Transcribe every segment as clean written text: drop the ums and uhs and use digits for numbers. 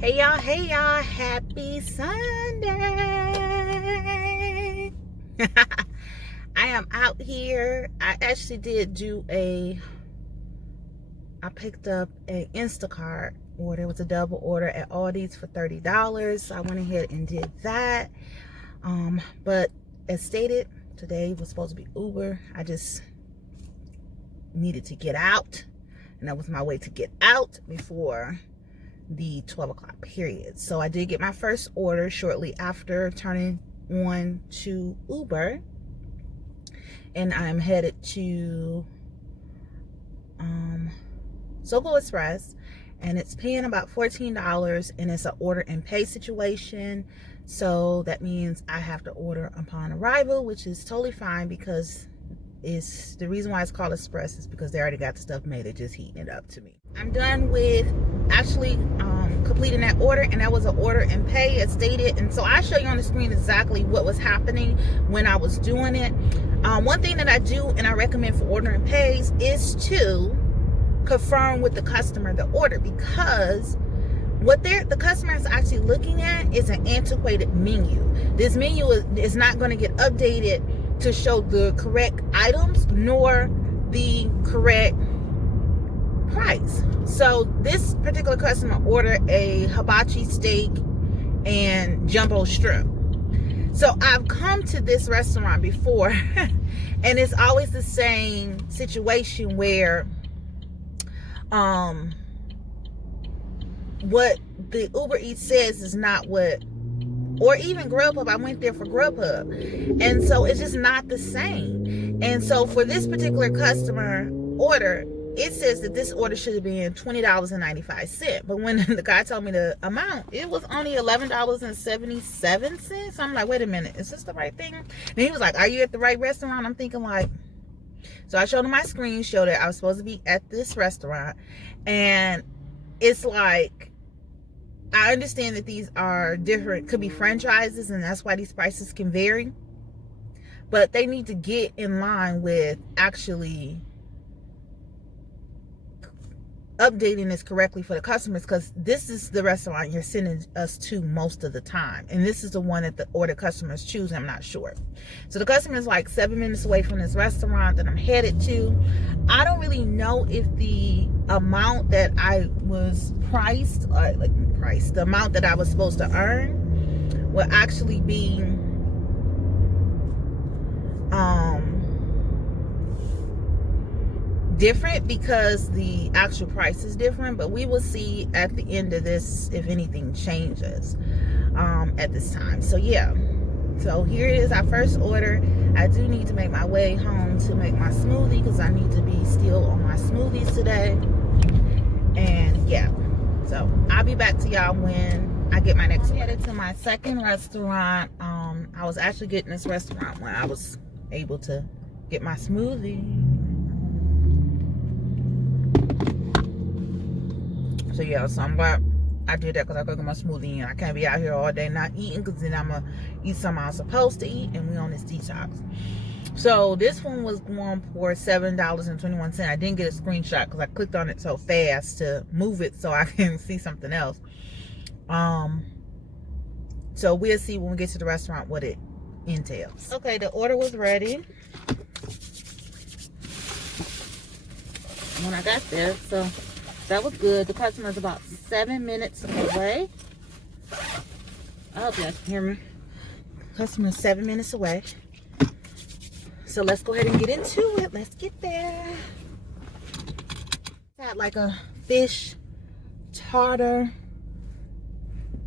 Hey y'all, happy Sunday. I am out here. I actually did do I picked up an Instacart order. It was a double order at Aldi's for $30. So I went ahead and did that. But as stated, today was supposed to be Uber. I just needed to get out, and that was my way to get out before the 12 o'clock period. So I did get my first order shortly after turning on to Uber, and I'm headed to Superbowl Express, and it's paying about $14, and it's an order and pay situation. So that means I have to order upon arrival, which is totally fine, because it's the reason why it's called Express is because they already got the stuff made. They're just heating it up to me. I'm done with actually completing that order, and that was an order and pay as stated. And so I show you on the screen exactly what was happening when I was doing it. One thing that I do and I recommend for order and pays is to confirm with the customer the order, because what the customer is actually looking at is an antiquated menu. This menu is not going to get updated to show the correct items nor the correct price. So this particular customer ordered a hibachi steak and jumbo shrimp. So I've come to this restaurant before and it's always the same situation where what the Uber Eats says is not what, or even Grubhub. I went there for Grubhub, and so it's just not the same. And so for this particular customer order, it says that this order should have been $20.95. But when the guy told me the amount, it was only $11.77. I'm like, wait a minute, is this the right thing? And he was like, are you at the right restaurant? I'm thinking like, so I showed him my screen, showed that I was supposed to be at this restaurant. And it's like, I understand that these are different, could be franchises, and that's why these prices can vary. But they need to get in line with actually updating this correctly for the customers, because this is the restaurant you're sending us to most of the time, and this is the one that the order customers choose. I'm not sure. So the customer is like 7 minutes away from this restaurant that I'm headed to. I don't really know if the amount that I was the amount that I was supposed to earn will actually be different, because the actual price is different. But we will see at the end of this if anything changes at this time. So yeah, so here it is, our first order. I do need to make my way home to make my smoothie, because I need to be still on my smoothies today. And yeah, so I'll be back to y'all when I get my next order. To my second restaurant. I was actually getting this restaurant when I was able to get my smoothie. So yeah, so I'm glad I did that, because I go get my smoothie, and I can't be out here all day not eating, because then I'm gonna eat something I'm supposed to eat, and we on this detox. So this one was going for $7.21. I didn't get a screenshot because I clicked on it so fast to move it so I can see something else. So we'll see when we get to the restaurant what it entails. Okay, the order was ready when I got there, so that was good. The customer's about 7 minutes away. I hope y'all can hear me. Customer's 7 minutes away. So let's go ahead and get into it. Let's get there. Got like a fish tartar.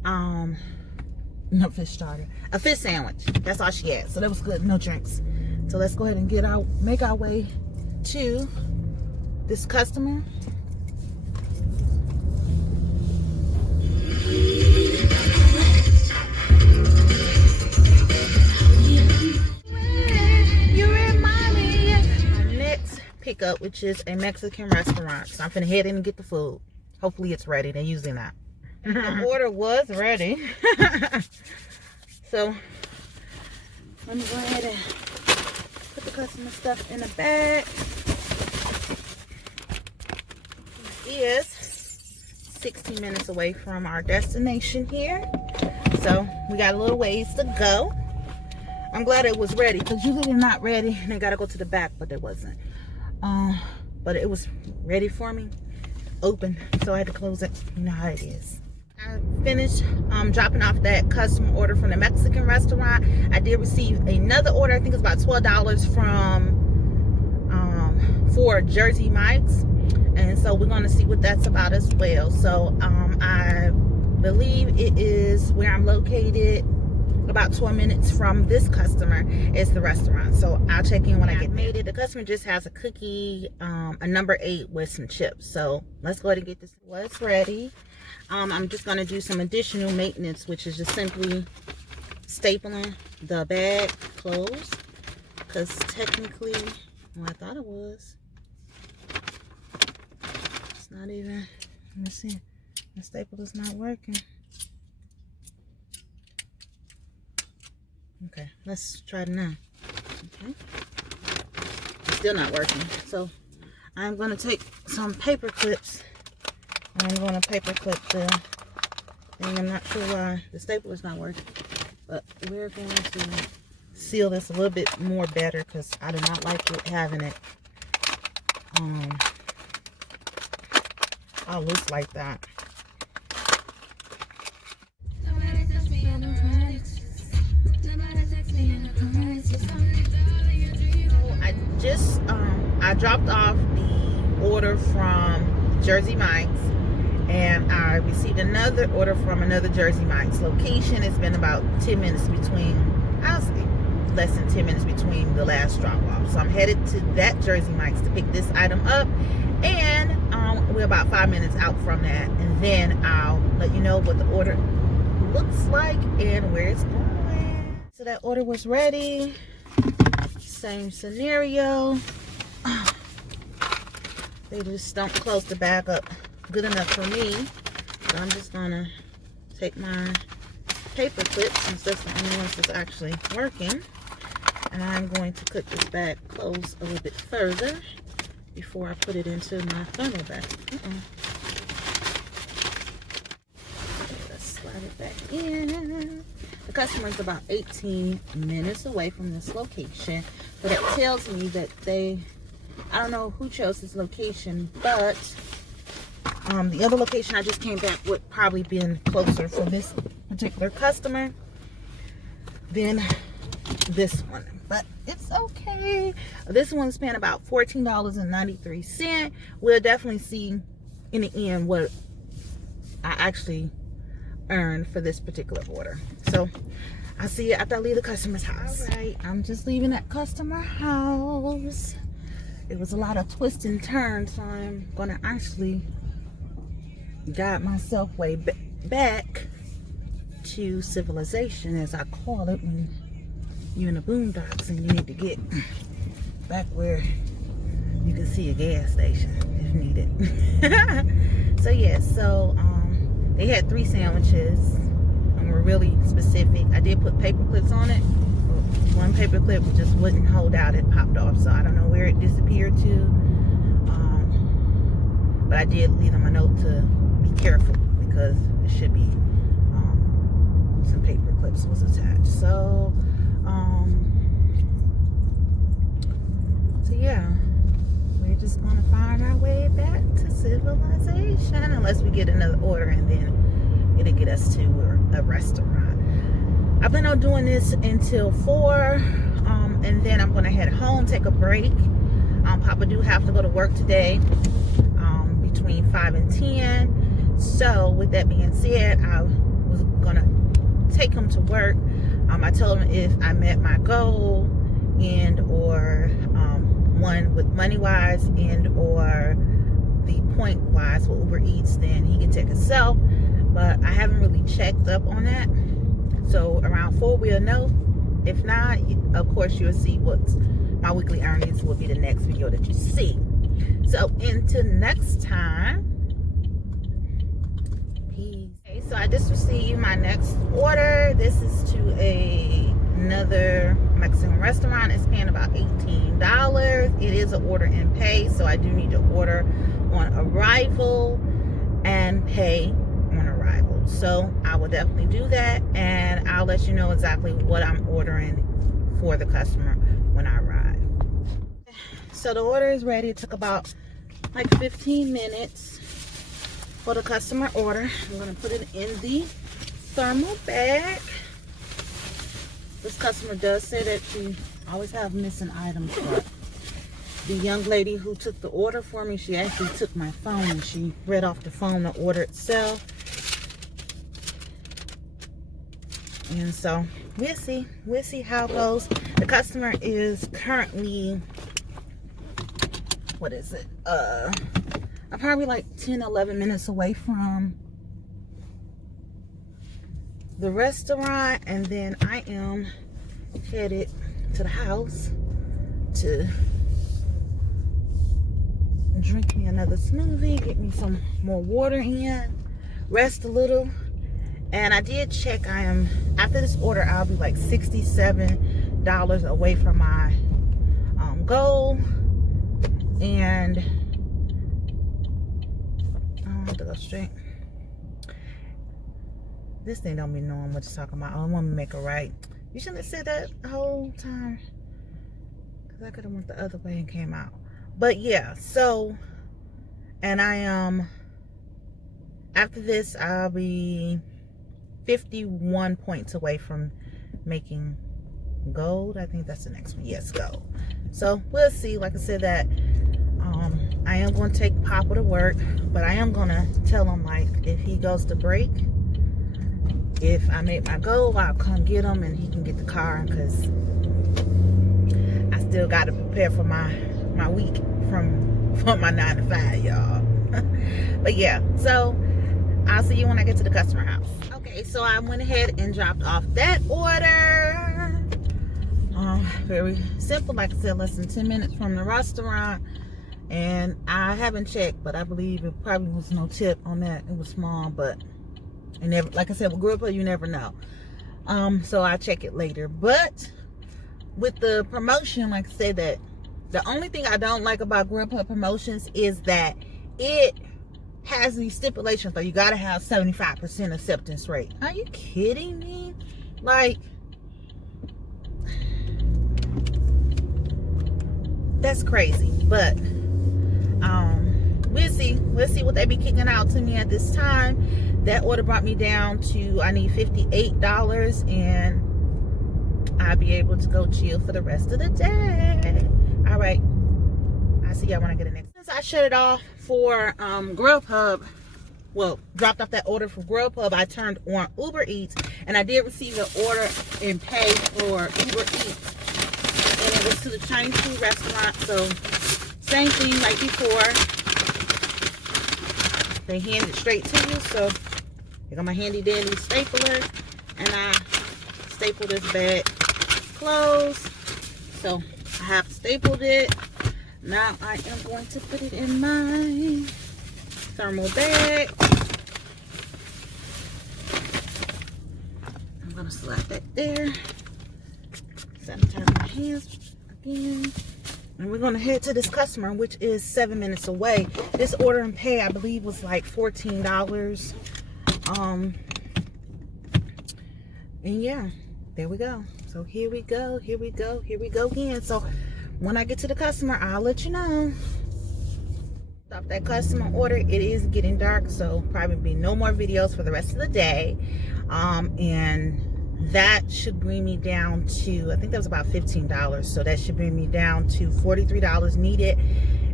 No fish tartar. A fish sandwich. That's all she had. So that was good. No drinks. So let's go ahead and make our way to this customer. Pickup, which is a Mexican restaurant. So I'm finna head in and get the food. Hopefully it's ready. They're usually not. The order was ready. So let me go ahead and put the customer stuff in a bag. This is 16 minutes away from our destination here. So we got a little ways to go. I'm glad it was ready, because usually they're not ready and they gotta go to the back, but it wasn't. But it was ready for me, open, so I had to close it. You know how it is. I finished dropping off that custom order from the Mexican restaurant. I did receive another order. I think it's about $12 from for Jersey Mike's, and so we're going to see what that's about as well. So I believe it is where I'm located, about 12 minutes from this customer is the restaurant. So I'll check in when I get made it. The customer just has a cookie, a number 8 with some chips. So let's go ahead and get this. Well, it's ready. I'm just going to do some additional maintenance, which is just simply stapling the bag closed, because technically, well, I thought it was. It's not even, let me see, the staple is not working. Okay, let's try it now. Okay, it's still not working. So I'm going to take some paper clips. I'm going to paper clip the thing. I'm not sure why the staple is not working, but we're going to seal this a little bit more better, because I do not like it having it all loose like that. I dropped off the order from Jersey Mike's, and I received another order from another Jersey Mike's location. It's been about 10 minutes between, I'll say less than 10 minutes between the last drop off. So I'm headed to that Jersey Mike's to pick this item up, and we're about 5 minutes out from that, and then I'll let you know what the order looks like and where it's going. So that order was ready. Same scenario. They just don't close the bag up good enough for me. So I'm just gonna take my paper clips, since that's the only ones that's actually working, and I'm going to clip this bag closed a little bit further before I put it into my thermal bag. Okay, let's slide it back in. The customer is about 18 minutes away from this location, so that tells me that I don't know who chose this location, but the other location I just came back would probably been closer for this particular customer than this one, but it's okay. This one's paying about $14.93. We'll definitely see in the end what I actually earned for this particular order. So I'll see you after I leave the customer's house. All right, I'm just leaving that customer house. It was a lot of twists and turns, so I'm gonna actually guide myself way back to civilization, as I call it, when you're in the boondocks and you need to get back where you can see a gas station if needed. So yeah, so they had 3 sandwiches and were really specific. I did put paper clips on it. One paper clip just wouldn't hold out, it popped off, so I don't know where it disappeared to, but I did leave them a note to be careful, because it should be some paper clips was attached. So so yeah, we're just gonna find our way back to civilization, unless we get another order and then it'll get us to a restaurant. I plan on doing this until 4, and then I'm gonna head home, take a break. Papa do have to go to work today, between 5 and 10. So with that being said, I was gonna take him to work. I told him if I met my goal, and or one with money wise, and or the point wise with Uber Eats, then he can take himself. But I haven't really checked up on that. So around 4 we'll know. If not, of course you'll see what's my weekly earnings will be the next video that you see. So until next time, peace. Okay, so I just received my next order. This is to another Mexican restaurant. It's paying about $18. It is an order and pay, so I do need to order on arrival. and pay on arrival. So I will definitely do that, and I'll let you know exactly what I'm ordering for the customer when I arrive. So the order is ready. It took about like 15 minutes for the customer order. I'm going to put it in the thermal bag. This customer does say that she always have missing items, but the young lady who took the order for me, she actually took my phone and she read off the phone the order itself. And so we'll see how it goes. The customer is currently, what is it? I'm probably like 10-11 minutes away from the restaurant, and then I am headed to the house to drink me another smoothie, get me some more water in, rest a little. And I did check, I am, after this order, I'll be like $67 away from my goal. And I have to go straight. This thing don't be knowing what you're talking about. I want to make it right. You shouldn't have said that the whole time, because I could have went the other way and came out. But yeah, so, and I after this, I'll be 51 points away from making gold. I think that's the next one. Yes, gold. So we'll see. Like I said, that I am going to take Papa to work, but I am going to tell him, like, if he goes to break, if I make my goal, I'll come get him and he can get the car, because I still got to prepare for my week from my 9 to 5, y'all. But yeah, so I'll see you when I get to the customer house. Okay, so I went ahead and dropped off that order. Very simple, like I said, less than 10 minutes from the restaurant. And I haven't checked, but I believe it probably was no tip on that. It was small, but I never, like I said, with Grubhub, you never know. So I'll check it later. But with the promotion, like I said, that the only thing I don't like about Grubhub promotions is that it has these stipulations, like you gotta have 75% acceptance rate. Are you kidding me? Like, that's crazy. But we'll see what they be kicking out to me at this time. That order brought me down to, I need $58, and I'll be able to go chill for the rest of the day. All right, I'll see y'all when I get it next. Since I shut it off for Grubhub, well, dropped off that order for Grubhub, I turned on Uber Eats, and I did receive the order and pay for Uber Eats, and it was to the Chinese food restaurant. So same thing like before, they hand it straight to you. So I got my handy dandy stapler, and I staple this bag closed. So I have stapled it. Now I am going to put it in my thermal bag. I'm going to slide that there. Sanitize my hands again. And we're going to head to this customer, which is 7 minutes away. This order and pay, I believe, was like $14. And yeah, there we go. So here we go again. So when I get to the customer, I'll let you know. Stop that customer order. It is getting dark, so probably be no more videos for the rest of the day. And that should bring me down to, I think that was about $15. So that should bring me down to $43 needed.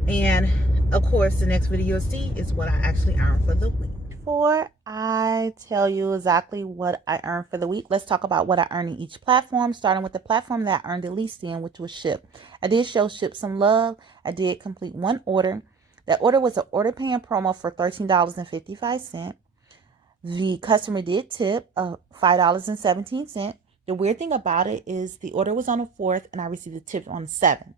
And of course, the next video you'll see is what I actually earned for the week. Before I tell you exactly what I earned for the week, let's talk about what I earned in each platform, starting with the platform that I earned the least in, which was Ship. I did show Ship some love. I did complete one order. That order was an order paying promo for $13.55. The customer did tip $5.17. The weird thing about it is the order was on the 4th and I received the tip on the 7th.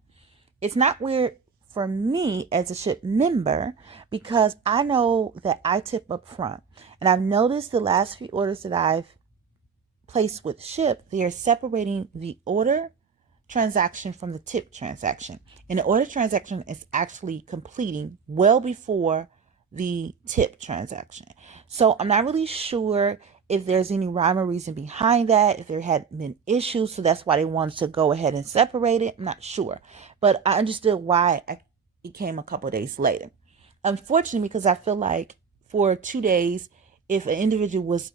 It's not weird for me as a Ship member because I know that I tip up front. And I've noticed the last few orders that I've placed with Ship, they are separating the order transaction from the tip transaction. And the order transaction is actually completing well before the tip transaction. So I'm not really sure if there's any rhyme or reason behind that, if there had been issues, so that's why they wanted to go ahead and separate it. I'm not sure, but I understood why it came a couple of days later. Unfortunately, because I feel like for 2 days, if an individual was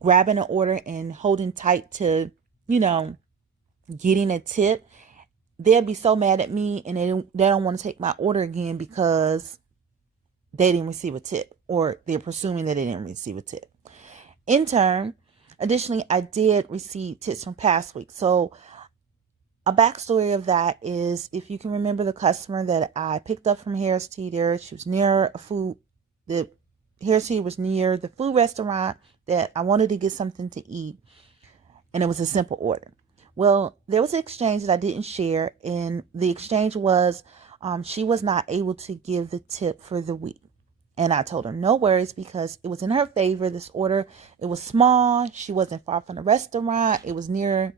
grabbing an order and holding tight to, you know, getting a tip, they'll be so mad at me, and they don't want to take my order again because they didn't receive a tip, or they're presuming that they didn't receive a tip. In turn, additionally, I did receive tips from past weeks. So a backstory of that is, if you can remember the customer that I picked up from Harris Teeter, she was near the Harris Teeter was near the food restaurant that I wanted to get something to eat, and it was a simple order. Well, there was an exchange that I didn't share, and the exchange was she was not able to give the tip for the week. And I told her no worries, because it was in her favor. This order, it was small. She wasn't far from the restaurant. It was near,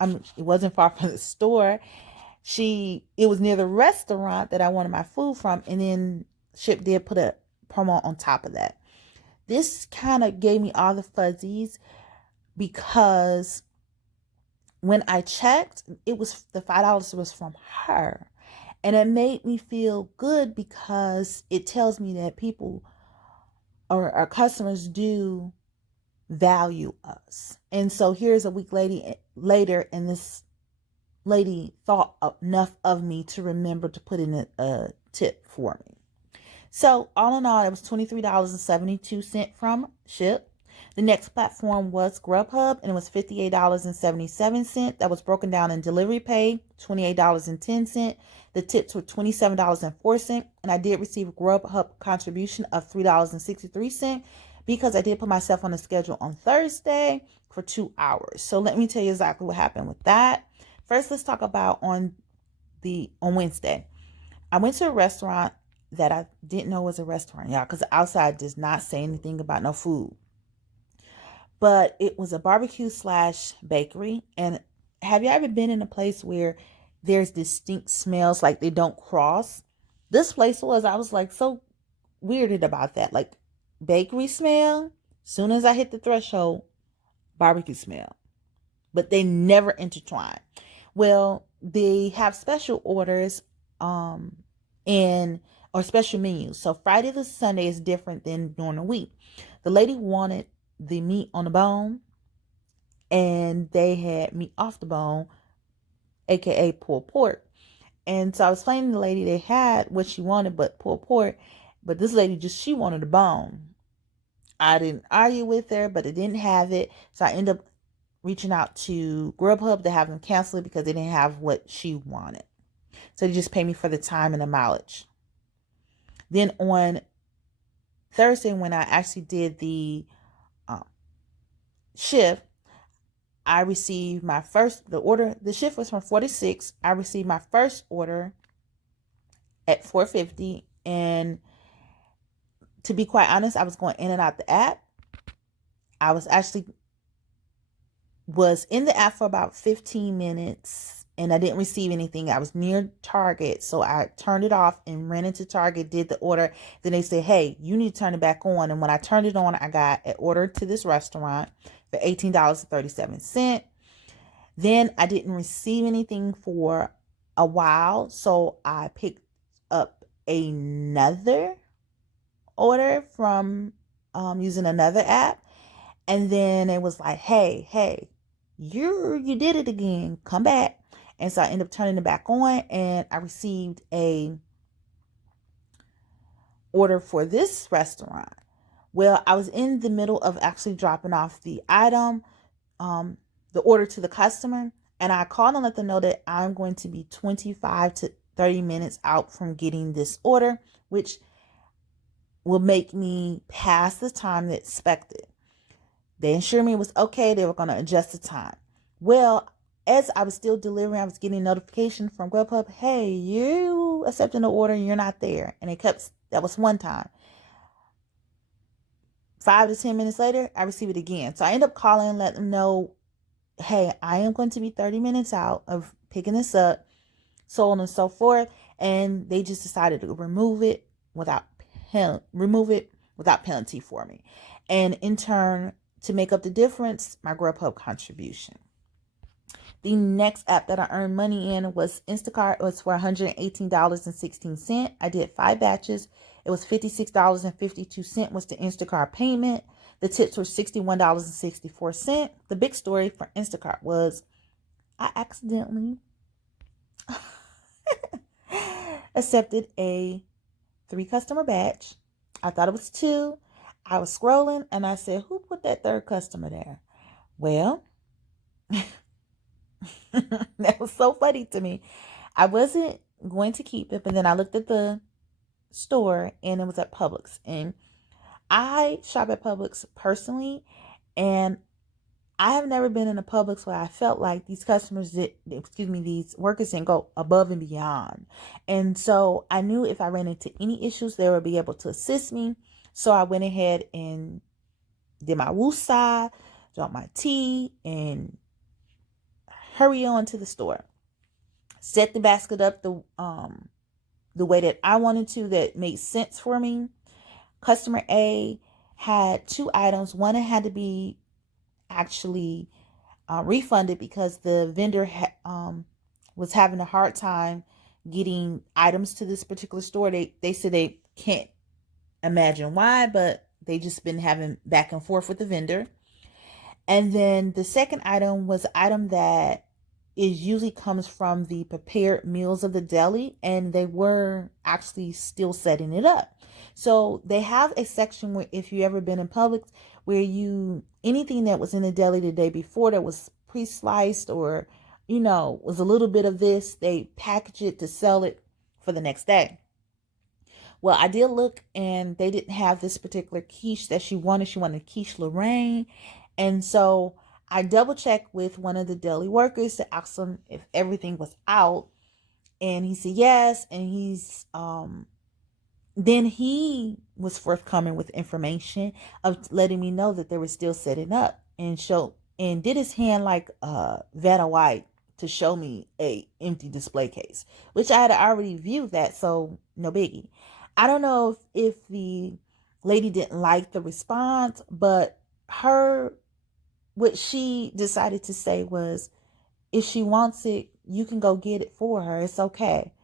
it wasn't far from the store. It was near the restaurant that I wanted my food from. And then Ship did put a promo on top of that. This kind of gave me all the fuzzies, because when I checked, it was the $5 was from her. And it made me feel good, because it tells me that people or our customers do value us. And so here's a week later, and this lady thought enough of me to remember to put in a tip for me. So all in all, it was $23.72 from Ship. The next platform was Grubhub, and it was $58.77. That was broken down in delivery pay, $28.10. The tips were $27.04. And I did receive a Grubhub contribution of $3.63, because I did put myself on the schedule on Thursday for 2 hours. So let me tell you exactly what happened with that. First, let's talk about on Wednesday. I went to a restaurant that I didn't know was a restaurant, y'all, because the outside does not say anything about no food. But it was a barbecue / bakery. And have you ever been in a place where there's distinct smells, like they don't cross? This place was, I was like so weirded about that. Like, bakery smell, soon as I hit the threshold, barbecue smell. But they never intertwine. Well, they have special orders or special menus. So Friday to Sunday is different than during the week. The lady wanted the meat on the bone, and they had meat off the bone, aka pulled pork. And so I was explaining to the lady they had what she wanted, but pulled pork. But this lady she wanted the bone. I didn't argue with her, but it didn't have it. So I ended up reaching out to Grubhub to have them cancel it, because they didn't have what she wanted. So they just paid me for the time and the mileage. Then on Thursday, when I actually did the shift, I received my the order. The shift was from 4 to 6. I received my first order at 4:50. And to be quite honest, I was going in and out the app. I was in the app for about 15 minutes, and I didn't receive anything. I was near Target, so I turned it off and ran into Target, did the order. Then they said, hey, you need to turn it back on. And when I turned it on, I got an order to this restaurant for $18.37. Then I didn't receive anything for a while, so I picked up another order from using another app. And then it was like, hey, you did it again. Come back. And so I ended up turning it back on, and I received a order for this restaurant. Well, I was in the middle of actually dropping off the item, the order to the customer, and I called and let them know that I'm going to be 25 to 30 minutes out from getting this order, which will make me pass the time that's expected. They assured me it was okay. They were going to adjust the time. Well, as I was still delivering, I was getting a notification from Grubhub, hey, you accepting the order and you're not there. And that was one time. 5 to 10 minutes later, I received it again. So I ended up calling and letting them know, hey, I am going to be 30 minutes out of picking this up, so on and so forth. And they just decided to remove it without remove it without penalty for me. And in turn, to make up the difference, my Grubhub contribution. The next app that I earned money in was Instacart. It was for $118.16. I did 5 batches. It was $56.52 was the Instacart payment. The tips were $61.64. The big story for Instacart was I accidentally accepted a 3 customer batch. I thought it was 2. I was scrolling and I said, who put that 3rd customer there? Well, that was so funny to me. I wasn't going to keep it, but then I looked at the store and it was at Publix. And I shop at Publix personally, and I have never been in a Publix where I felt like these these workers didn't go above and beyond. And so I knew if I ran into any issues, they would be able to assist me. So I went ahead and did my woosah, drank my tea, and hurry on to the store. Set the basket up the way that I wanted to, that made sense for me. Customer A had 2 items. One had to be actually refunded because the vendor was having a hard time getting items to this particular store. They said they can't imagine why, but they just been having back and forth with the vendor. And then the second item was an item that usually comes from the prepared meals of the deli, and they were actually still setting it up. So they have a section where, if you ever been in Publix, where anything that was in the deli the day before that was pre-sliced or, was a little bit of this, they package it to sell it for the next day. Well, I did look and they didn't have this particular quiche that she wanted. She wanted quiche Lorraine. And so I double checked with one of the deli workers to ask him if everything was out. And he said yes. And then he was forthcoming with information of letting me know that they were still setting up, and did his hand like Vanna White to show me a empty display case, which I had already viewed that, so no biggie. I don't know if the lady didn't like the response, but what she decided to say was, if she wants it, you can go get it for her. It's okay.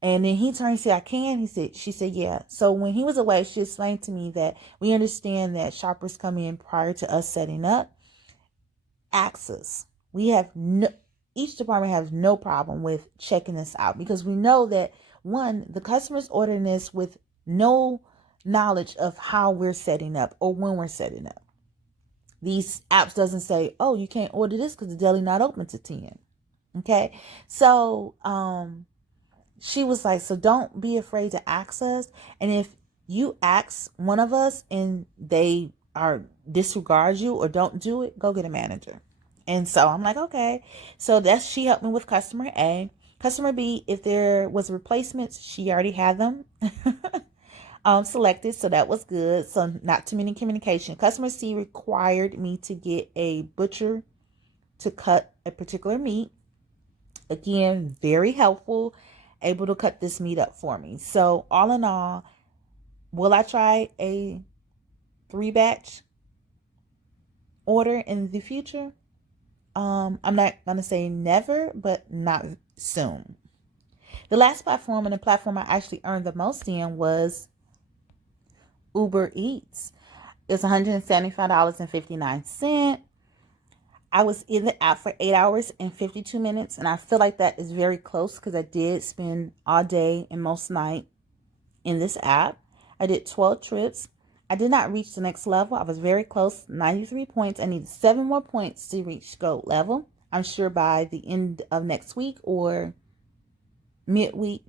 And then he turned and said, I can. She said, yeah. So when he was away, she explained to me that we understand that shoppers come in prior to us setting up. Access. Each department has no problem with checking this out, because we know that, one, the customer's ordering this with no knowledge of how we're setting up or when we're setting up. These apps doesn't say, oh, you can't order this because the deli not open to 10. Okay. So, she was like, so don't be afraid to ask us. And if you ask one of us and they disregard you or don't do it, go get a manager. And so I'm like, okay. So she helped me with customer A. Customer B, if there was replacements, she already had them selected. So that was good. So not too many communication. Customer C required me to get a butcher to cut a particular meat. Again, very helpful. Able to cut this meat up for me. So all in all, will I try a 3-batch order in the future? I'm not going to say never, but not soon. The last platform, and the platform I actually earned the most in, was Uber Eats. It's $175.59. I was in the app for 8 hours and 52 minutes. And I feel like that is very close because I did spend all day and most night in this app. I did 12 trips. I did not reach the next level. I was very close, 93 points. I needed 7 more points to reach gold level. I'm sure by the end of next week or midweek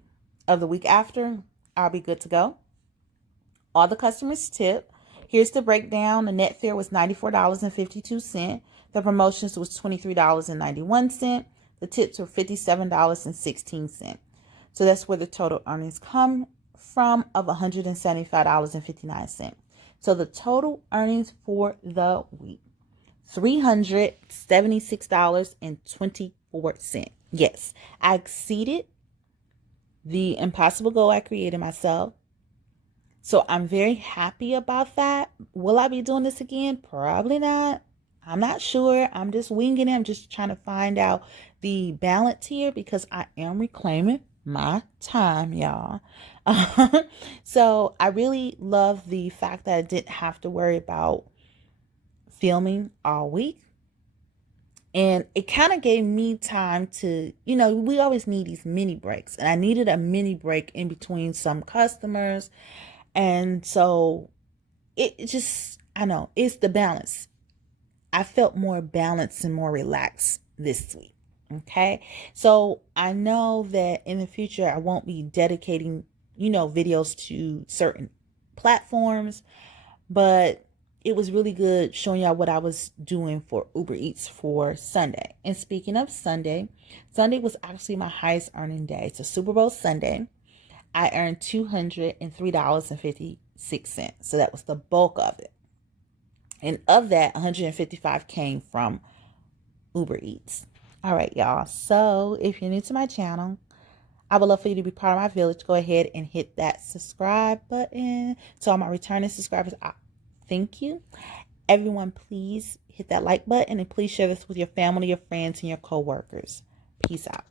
of the week after, I'll be good to go. All the customers tip. Here's the breakdown. The net fare was $94.52. The promotions was $23.91. The tips were $57.16. So that's where the total earnings come from of $175.59. So the total earnings for the week, $376.24. Yes, I exceeded the impossible goal I created myself. So I'm very happy about that. Will I be doing this again? Probably not. I'm not sure. I'm just winging it. I'm just trying to find out the balance here because I am reclaiming my time, y'all. So I really love the fact that I didn't have to worry about filming all week. And it kind of gave me time to, we always need these mini breaks. And I needed a mini break in between some customers. And so it just, I know, it's the balance. I felt more balanced and more relaxed this week. Okay. So I know that in the future, I won't be dedicating, videos to certain platforms, but it was really good showing y'all what I was doing for Uber Eats for Sunday. And speaking of Sunday, Sunday was actually my highest earning day. So Super Bowl Sunday, I earned $203.56. So that was the bulk of it. And of that, 155 came from Uber Eats. All right, y'all. So if you're new to my channel, I would love for you to be part of my village. Go ahead and hit that subscribe button. To all my returning subscribers, thank you. Everyone, please hit that like button and please share this with your family, your friends, and your coworkers. Peace out.